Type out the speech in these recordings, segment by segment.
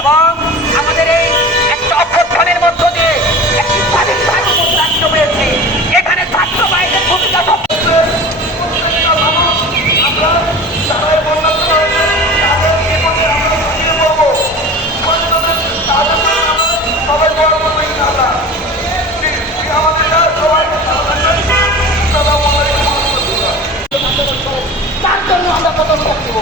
এবং আমাদের এই একটা অভ্যুত্থানের মধ্য দিয়ে একটি স্বাধীন সার্বভৌম রাষ্ট্র পেয়েছি। এখানে ছাত্র বাহিনীর ভূমিকা তার জন্য আমরা পদক্ষেপ নেব।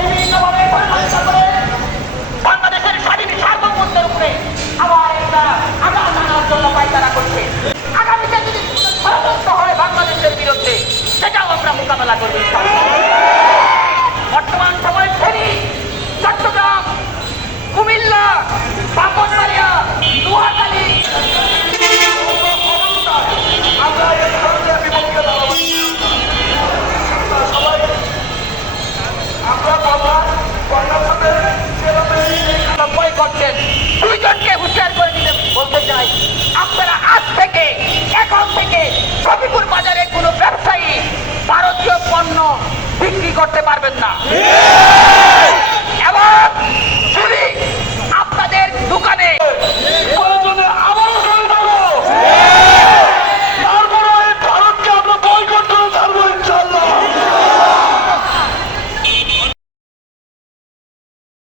বিভিন্নভাবে বাংলাদেশের স্বাধীন সার্বভৌমত্বের উপরে আবার একটা আঘাত আনার জন্য পায়তারা করছে। আগামীতে যদি ষড়যন্ত্র হয় বাংলাদেশের বিরুদ্ধে, সেটাও আমরা মোকাবেলা করব। বর্তমান সময় ফেনী, চট্টগ্রাম, কুমিল্লা, ব্রাহ্মণবাড়িয়া, নোয়াখালী করছেন। দুইজনকে হুঁশিয়ার করে দিতে বলতে চাই, আপনারা আজ থেকে এখন থেকে শফিপুর বাজারে কোনো ব্যবসায়ী ভারতীয় পণ্য বিক্রি করতে পারবেন না।